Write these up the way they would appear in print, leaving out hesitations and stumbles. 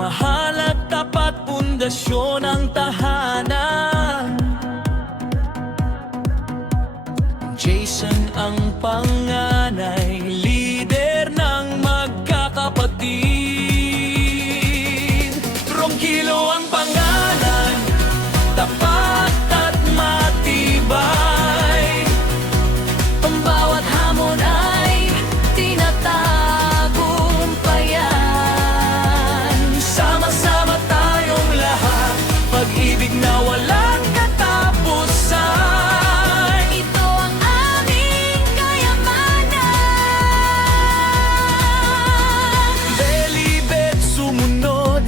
Pagmamahal at tapat, pundasyon ng tahanan. Jason ang panganay, lider ng magkakapatid. Ronquillo ang pangalan, tapat at matibay. Ang bawat hamon ay tinatagumpayan. Sama-sama tayong lahat, pag-ibig na walang katapusan. Ito ang aming kayamanan. Belibet sumunod,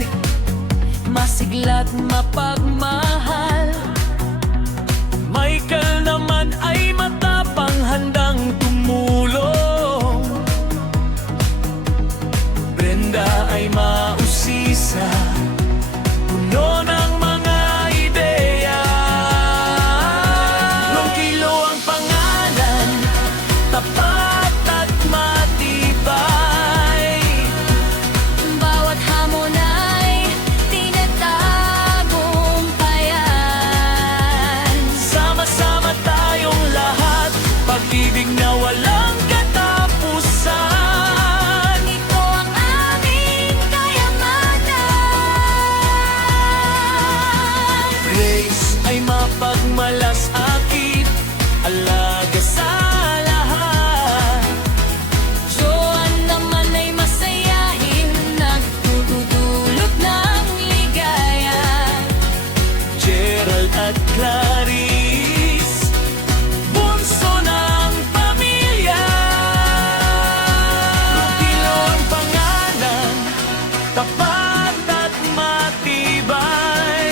masigla't mapagmahal. Michael naman ay matapang, handang tumulong. Brenda ay mausisa, puno ng mga ideya. Ronquillo ang pangalan, tapat at matibay. Bawat hamon ay tinatagumpayan. Sama-sama tayong lahat, pag-ibig na walang katapusan. Ito ang aming kayamanan. Grace ay mapagmalasakit, alaga sa lahat. Joan naman ay masayahin, nagtutulot ng ligaya. Gerald at Clarice, bunso ng pamilya. Ronquillo ang pangalan, tapat at matibay.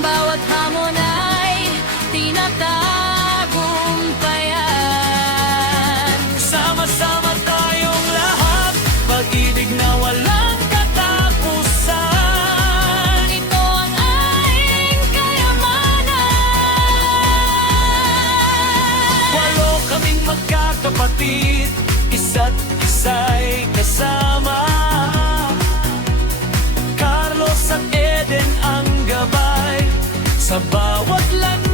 Bawat hamon ay tinatagumpayan. Sama-sama tayong lahat, pag-ibig na walang katapusan. Ito ang aming kayamanan. Walo kaming magkakapatid, isa't isa'y kasama. Carlos at Eden ang gabay sa bawat landas.